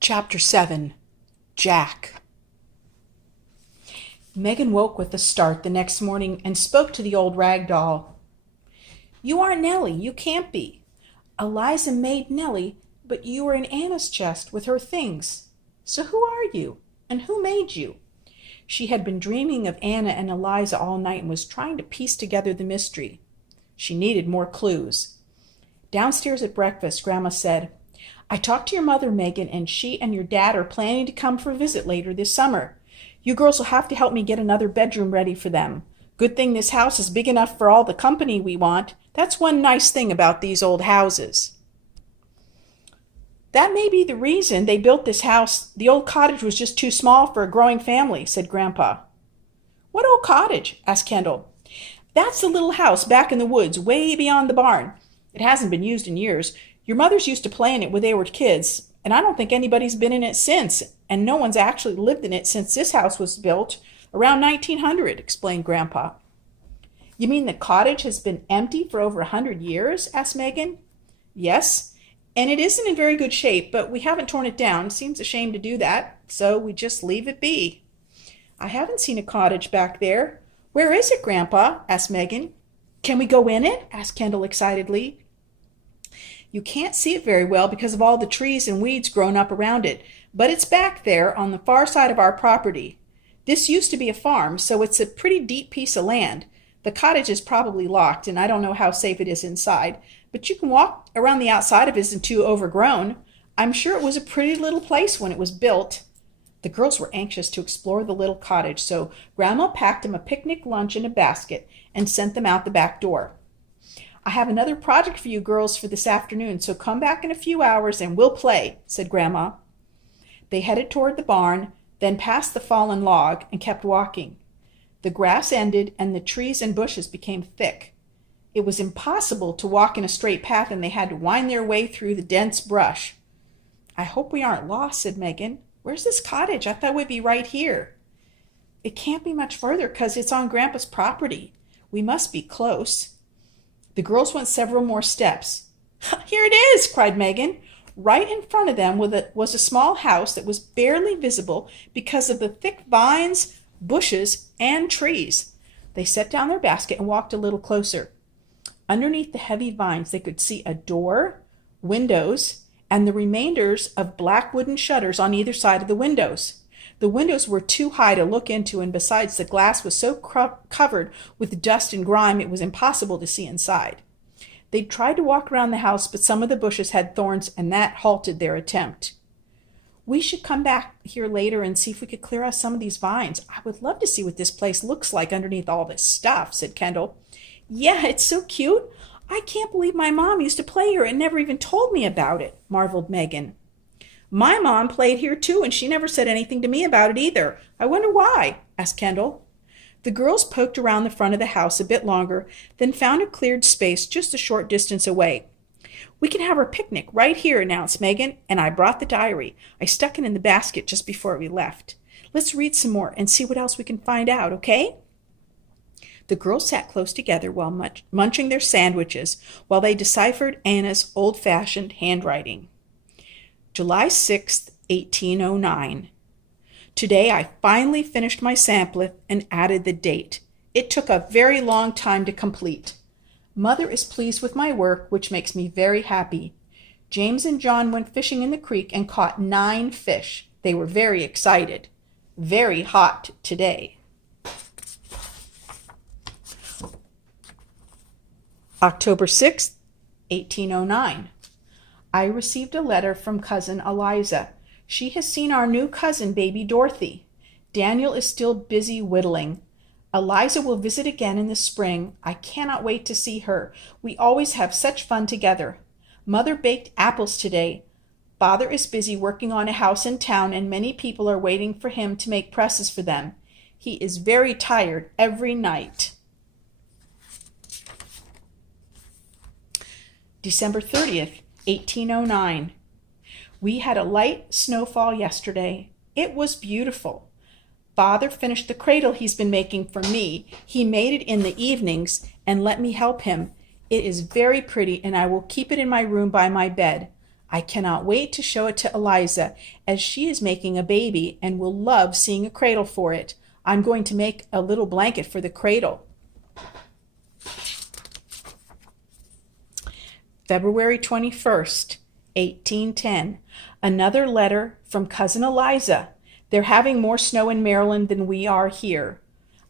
Chapter 7. Jack. Megan woke with a start the next morning and spoke to the old rag doll. "You aren't Nellie. You can't be. Eliza made Nellie, but you were in Anna's chest with her things. So who are you? And who made you?" She had been dreaming of Anna and Eliza all night and was trying to piece together the mystery. She needed more clues. Downstairs at breakfast, Grandma said, "I talked to your mother, Megan, and she and your dad are planning to come for a visit later this summer. You girls will have to help me get another bedroom ready for them. Good thing this house is big enough for all the company we want. That's one nice thing about these old houses." "That may be the reason they built this house. The old cottage was just too small for a growing family," said Grandpa. "What old cottage?" asked Kendall. "That's the little house back in the woods, way beyond the barn. It hasn't been used in years. Your mothers used to play in it when they were kids, and I don't think anybody's been in it since, and no one's actually lived in it since this house was built around 1900, explained Grandpa. "You mean the cottage has been empty for over 100 years? Asked Megan. "Yes, and it isn't in very good shape, but we haven't torn it down. It seems a shame to do that, so we just leave it be." "I haven't seen a cottage back there. Where is it, Grandpa?" asked Megan. "Can we go in it?" asked Kendall excitedly. "You can't see it very well because of all the trees and weeds grown up around it, but it's back there on the far side of our property. This used to be a farm, so it's a pretty deep piece of land. The cottage is probably locked, and I don't know how safe it is inside, but you can walk around the outside if it isn't too overgrown. I'm sure it was a pretty little place when it was built." The girls were anxious to explore the little cottage, so Grandma packed them a picnic lunch in a basket and sent them out the back door. "I have another project for you girls for this afternoon, so come back in a few hours and we'll play," said Grandma. They headed toward the barn, then past the fallen log, and kept walking. The grass ended and the trees and bushes became thick. It was impossible to walk in a straight path, and they had to wind their way through the dense brush. "I hope we aren't lost," said Megan. "Where's this cottage? I thought we'd be right here." "It can't be much further because it's on Grandpa's property. We must be close." The girls went several more steps. "Here it is!" cried Megan. Right in front of them was a small house that was barely visible because of the thick vines, bushes, and trees. They set down their basket and walked a little closer. Underneath the heavy vines, they could see a door, windows, and the remainders of black wooden shutters on either side of the windows. The windows were too high to look into, and besides, the glass was so covered with dust and grime it was impossible to see inside. They tried to walk around the house, but some of the bushes had thorns, and that halted their attempt. "We should come back here later and see if we could clear out some of these vines. I would love to see what this place looks like underneath all this stuff," said Kendall. "Yeah, it's so cute. I can't believe my mom used to play here and never even told me about it," marveled Megan. "My mom played here too, and she never said anything to me about it either. I wonder why?" asked Kendall. The girls poked around the front of the house a bit longer, then found a cleared space just a short distance away. "We can have our picnic right here," announced Megan, "and I brought the diary. I stuck it in the basket just before we left. Let's read some more and see what else we can find out, okay?" The girls sat close together while munching their sandwiches while they deciphered Anna's old-fashioned handwriting. July 6th, 1809. Today I finally finished my sample and added the date. It took a very long time to complete. Mother is pleased with my work, which makes me very happy. James and John went fishing in the creek and caught 9 fish. They were very excited. Very hot today. October 6th, 1809. I received a letter from Cousin Eliza. She has seen our new cousin, baby Dorothy. Daniel is still busy whittling. Eliza will visit again in the spring. I cannot wait to see her. We always have such fun together. Mother baked apples today. Father is busy working on a house in town, and many people are waiting for him to make presses for them. He is very tired every night. December 30th, 1809. We had a light snowfall yesterday. It was beautiful. Father finished the cradle he's been making for me. He made it in the evenings and let me help him. It is very pretty, and I will keep it in my room by my bed. I cannot wait to show it to Eliza, as she is making a baby and will love seeing a cradle for it. I'm going to make a little blanket for the cradle. February 21st, 1810. Another letter from Cousin Eliza. They're having more snow in Maryland than we are here.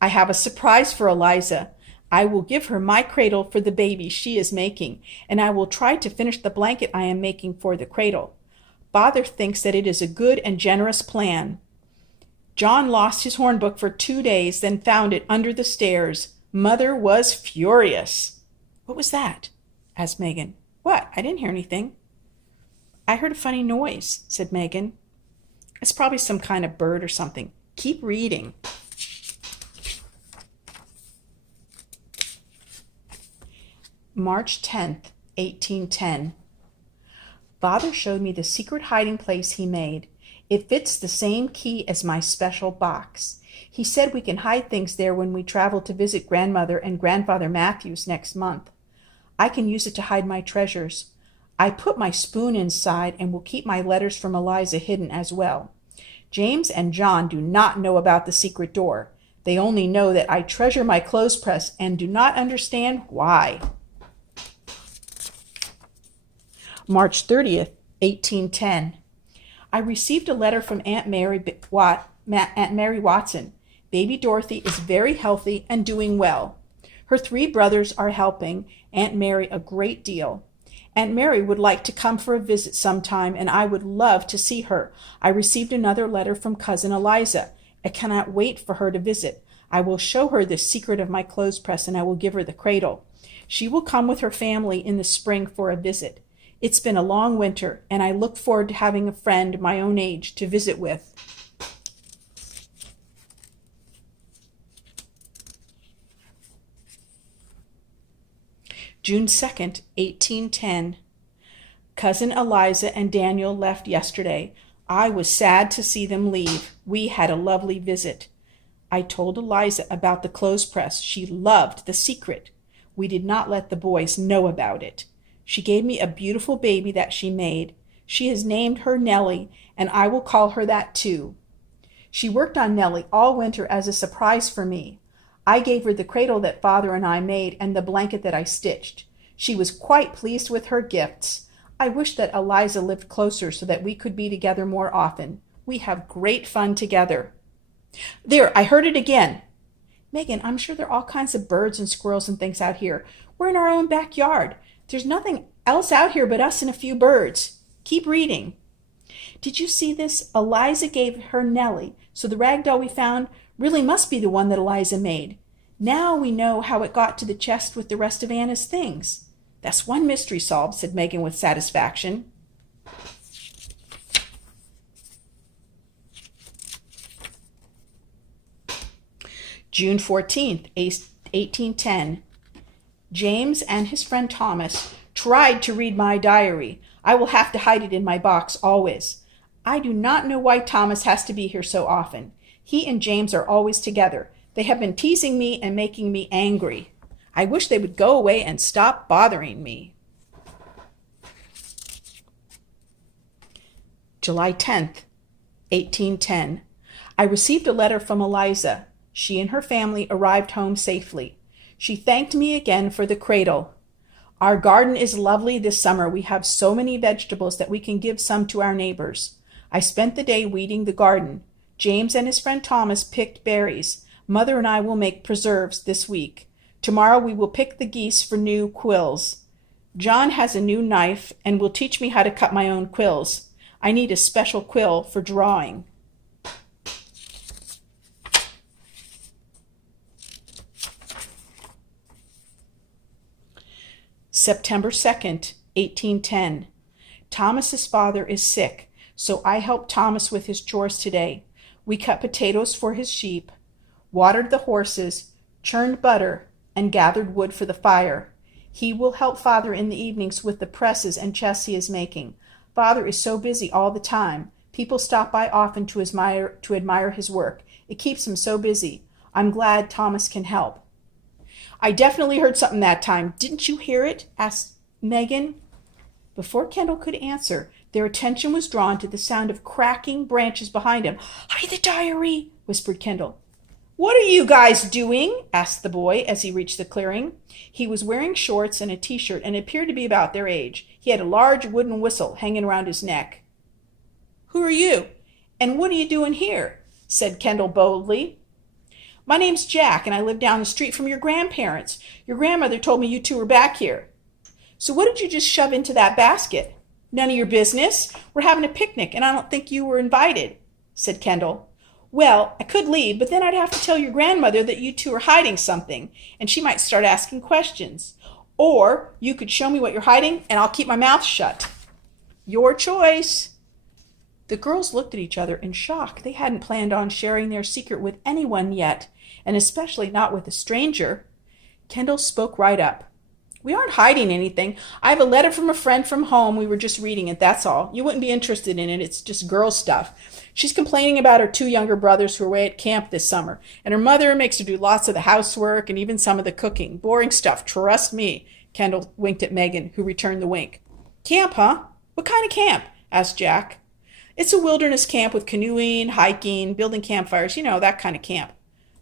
I have a surprise for Eliza. I will give her my cradle for the baby she is making, and I will try to finish the blanket I am making for the cradle. Father thinks that it is a good and generous plan. John lost his hornbook for 2 days, then found it under the stairs. Mother was furious. What was that? Asked Megan. What? I didn't hear anything. I heard a funny noise, said Megan. It's probably some kind of bird or something. Keep reading. March 10th, 1810. Father showed me the secret hiding place he made. It fits the same key as my special box. He said we can hide things there when we travel to visit Grandmother and Grandfather Matthews next month. I can use it to hide my treasures. I put my spoon inside and will keep my letters from Eliza hidden as well. James and John do not know about the secret door. They only know that I treasure my clothes press and do not understand why. March 30th, 1810. I received a letter from Aunt Mary Watson. Baby Dorothy is very healthy and doing well. Her 3 brothers are helping Aunt Mary a great deal. Aunt Mary would like to come for a visit sometime, and I would love to see her. I received another letter from Cousin Eliza. I cannot wait for her to visit. I will show her the secret of my clothes press, and I will give her the cradle. She will come with her family in the spring for a visit. It's been a long winter, and I look forward to having a friend my own age to visit with. June 2nd, 1810. Cousin Eliza and Daniel left yesterday. I was sad to see them leave. We had a lovely visit. I told Eliza about the clothes press. She loved the secret. We did not let the boys know about it. She gave me a beautiful baby that she made. She has named her Nellie, and I will call her that too. She worked on Nellie all winter as a surprise for me. I gave her the cradle that Father and I made and the blanket that I stitched. She was quite pleased with her gifts. I wish that Eliza lived closer so that we could be together more often. We have great fun together. There, I heard it again. Megan, I'm sure there are all kinds of birds and squirrels and things out here. We're in our own backyard. There's nothing else out here but us and a few birds. Keep reading. Did you see this? Eliza gave her Nellie, so the rag doll we found really must be the one that Eliza made. Now we know how it got to the chest with the rest of Anna's things. That's one mystery solved, said Megan with satisfaction. June 14th, 1810. James and his friend Thomas tried to read my diary. I will have to hide it in my box always. I do not know why Thomas has to be here so often. He and James are always together. They have been teasing me and making me angry. I wish they would go away and stop bothering me. July 10th, 1810. I received a letter from Eliza. She and her family arrived home safely. She thanked me again for the cradle. Our garden is lovely this summer. We have so many vegetables that we can give some to our neighbors. I spent the day weeding the garden. James and his friend Thomas picked berries. Mother and I will make preserves this week. Tomorrow we will pick the geese for new quills. John has a new knife and will teach me how to cut my own quills. I need a special quill for drawing. September 2nd, 1810. Thomas's father is sick, so I helped Thomas with his chores today. We cut potatoes for his sheep, watered the horses, churned butter, and gathered wood for the fire. He will help Father in the evenings with the presses and chests he is making. Father is so busy all the time. People stop by often to admire his work. It keeps him so busy. I'm glad Thomas can help. I definitely heard something that time. Didn't you hear it? Asked Megan. Before Kendall could answer, their attention was drawn to the sound of cracking branches behind him. "Hide the diary," whispered Kendall. "What are you guys doing?" asked the boy as he reached the clearing. He was wearing shorts and a t-shirt and appeared to be about their age. He had a large wooden whistle hanging around his neck. "Who are you? And what are you doing here?" said Kendall boldly. "My name's Jack, and I live down the street from your grandparents. Your grandmother told me you two were back here." "So what did you just shove into that basket?" "None of your business. We're having a picnic, and I don't think you were invited," said Kendall. "Well, I could leave, but then I'd have to tell your grandmother that you two are hiding something, and she might start asking questions. Or you could show me what you're hiding, and I'll keep my mouth shut." "Your choice." The girls looked at each other in shock. They hadn't planned on sharing their secret with anyone yet, and especially not with a stranger. Kendall spoke right up. "We aren't hiding anything. I have a letter from a friend from home. We were just reading it, that's all. You wouldn't be interested in it. It's just girl stuff. She's complaining about her two younger brothers who are away at camp this summer, and her mother makes her do lots of the housework and even some of the cooking. Boring stuff, trust me." Kendall winked at Megan, who returned the wink. "Camp, huh? What kind of camp?" asked Jack. "It's a wilderness camp with canoeing, hiking, building campfires, that kind of camp."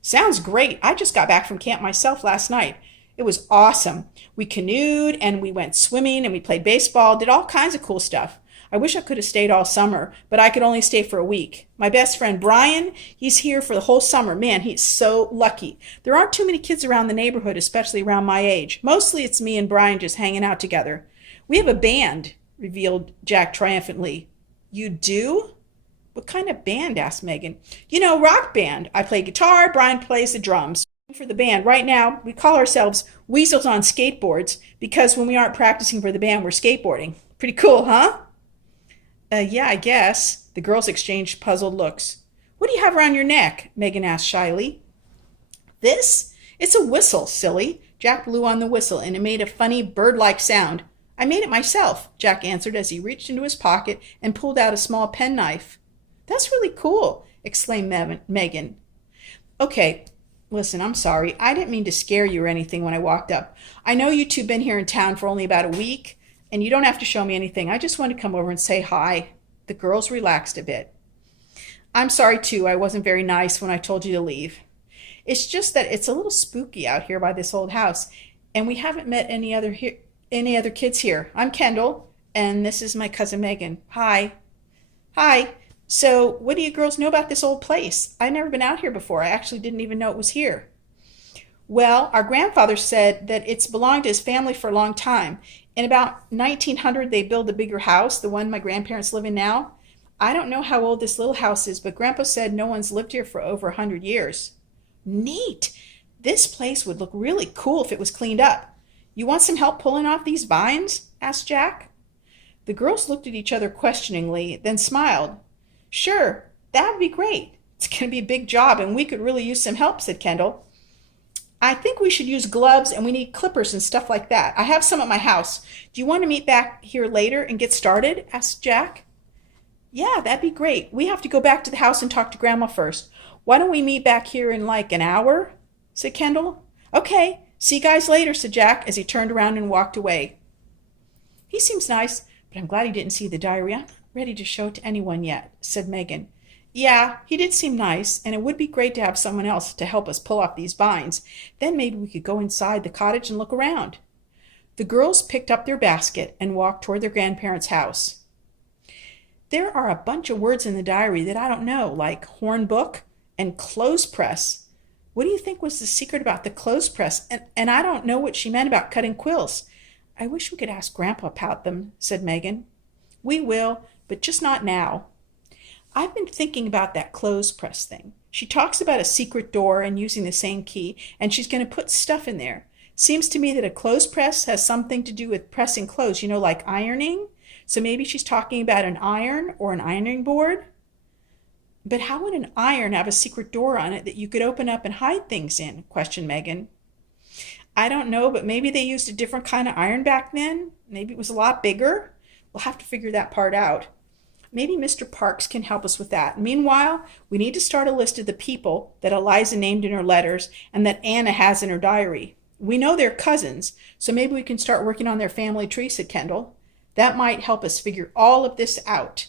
"Sounds great. I just got back from camp myself last night. It was awesome. We canoed and we went swimming and we played baseball, did all kinds of cool stuff. I wish I could have stayed all summer, but I could only stay for a week. My best friend Brian, he's here for the whole summer. Man, he's so lucky. There aren't too many kids around the neighborhood, especially around my age. Mostly it's me and Brian just hanging out together. We have a band," revealed Jack triumphantly. "You do? What kind of band?" asked Megan. Rock band. I play guitar, Brian plays the drums. For the band right now, we call ourselves Weasels on Skateboards because when we aren't practicing for the band, we're skateboarding. Pretty cool, huh? Yeah, I guess." The girls exchanged puzzled looks. "What do you have around your neck?" Megan asked shyly. "This? It's a whistle, silly." Jack blew on the whistle, and it made a funny bird-like sound. "I made it myself," Jack answered as he reached into his pocket and pulled out a small penknife. "That's really cool," exclaimed Megan. "Okay, listen, I'm sorry. I didn't mean to scare you or anything when I walked up. I know you two been here in town for only about a week, and you don't have to show me anything. I just wanted to come over and say hi." The girls relaxed a bit. "I'm sorry, too. I wasn't very nice when I told you to leave. It's just that it's a little spooky out here by this old house, and we haven't met any other kids here. I'm Kendall, and this is my cousin Megan. Hi." "Hi. So what do you girls know about this old place? I've never been out here before. I actually didn't even know it was here." "Well, our grandfather said that it's belonged to his family for a long time. In about 1900, they built a bigger house, the one my grandparents live in now. I don't know how old this little house is, but Grandpa said no one's lived here for over 100 years. "Neat. This place would look really cool if it was cleaned up. You want some help pulling off these vines?" asked Jack. The girls looked at each other questioningly, then smiled. "Sure, that would be great. It's going to be a big job, and we could really use some help," said Kendall. "I think we should use gloves, and we need clippers and stuff like that. I have some at my house. Do you want to meet back here later and get started?" asked Jack. "Yeah, that'd be great. We have to go back to the house and talk to Grandma first. Why don't we meet back here in like an hour?" said Kendall. "Okay, see you guys later," said Jack as he turned around and walked away. "He seems nice, but I'm glad he didn't see the diary. I'm not ready to show it to anyone yet," said Megan. "Yeah, he did seem nice, and it would be great to have someone else to help us pull off these vines. Then maybe we could go inside the cottage and look around." The girls picked up their basket and walked toward their grandparents' house. "There are a bunch of words in the diary that I don't know, like horn book and clothes press. What do you think was the secret about the clothes press? And I don't know what she meant about cutting quills. I wish we could ask Grandpa about them," said Megan. "We will, but just not now. I've been thinking about that clothes press thing. She talks about a secret door and using the same key, and she's going to put stuff in there. Seems to me that a clothes press has something to do with pressing clothes, like ironing. So maybe she's talking about an iron or an ironing board." "But how would an iron have a secret door on it that you could open up and hide things in?" questioned Megan. "I don't know, but maybe they used a different kind of iron back then. Maybe it was a lot bigger. We'll have to figure that part out. Maybe Mr. Parks can help us with that. Meanwhile, we need to start a list of the people that Eliza named in her letters and that Anna has in her diary. We know they're cousins, so maybe we can start working on their family tree," said Kendall. That might help us figure all of this out.